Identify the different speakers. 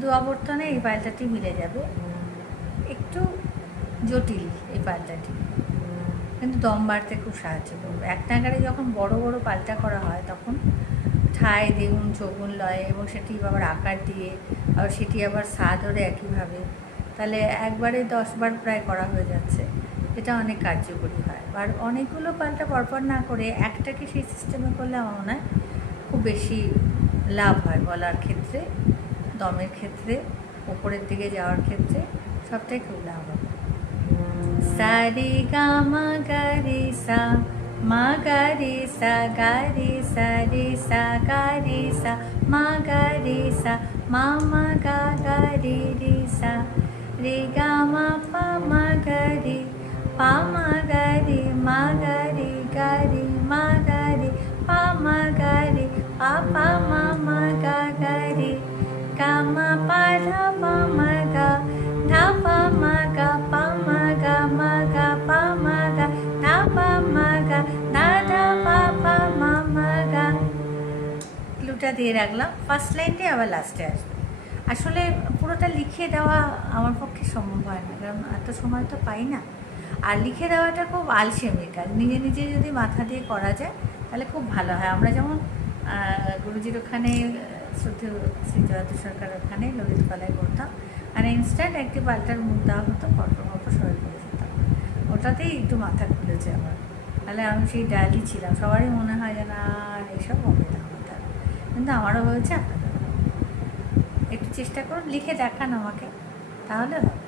Speaker 1: দু আবর্তনে এই পাল্টাটি মিলে যাবে। একটু জটিল এই পাল্টাটি কিন্তু দম বাড়তে খুব সাহায্য করবে। এক নাগারে যখন বড় বড় পাল্টা করা হয়, তখন ঠায় দেগুন চৌগুণ লয় এবং সেটি আবার আকার দিয়ে, আবার সেটি আবার সা ধরে একইভাবে। তাহলে একবারে দশবার প্রায় করা হয়ে যাচ্ছে। এটা অনেক কার্যকরী হয়। আর অনেকগুলো পাল্টা পরপর না করে একটাকে সেই সিস্টেমে করলে আমার মনে হয় খুব বেশি লাভ হয় বলার ক্ষেত্রে। দমের ক্ষেত্রে ওপরের দিকে যাওয়ার ক্ষেত্রে সবটাই খুব লাভ হবে সারে গা মা গা সা মা গা রে সা গা রে সা রে সা গা রে সা মা গা রে সা মা মা গা গা রে সা রে গা মা পা মা গা রে পা মা গা রে মা গা রে গা মা গা পা মা গা পা পা গা ধা পা মা গা পা মা গা মা গা পা মা গা ধা পা মা গা ধা ধা পা পা মা মা গা ক্লুটা দিয়ে রাখলাম। ফার্স্ট লাইনটি আবার লাস্টে আসবে। আসলে পুরোটা লিখে দেওয়া আমার পক্ষে সম্ভব হয় না, কারণ এত সময় তো পাই না। আর লিখে দেওয়াটা খুব আলসেমির কাজ নিজে নিজে যদি মাথা দিয়ে করা যায়, তাহলে খুব ভালো হয়। আমরা যেমন গুরুজির ওখানে শ্রদ্ধেয় শ্রী জয়ন্ত সরকার ওখানে ললিত কলায় করতাম আর ইনস্ট্যান্ট একটি পাল্টার মুখ দেওয়া হতো পরপর পরপর সবাই করে যেতাম ওটাতেই একটু মাথা খুলেছে আমার। তাহলে আমি সেই ডায়ালি ছিলাম। সবারই মনে হয় যে না এইসব হবে না আমার কিন্তু আমারও হয়েছে আপনাদের একটু চেষ্টা করুন, লিখে দেখান আমাকে। তাহলে হবে।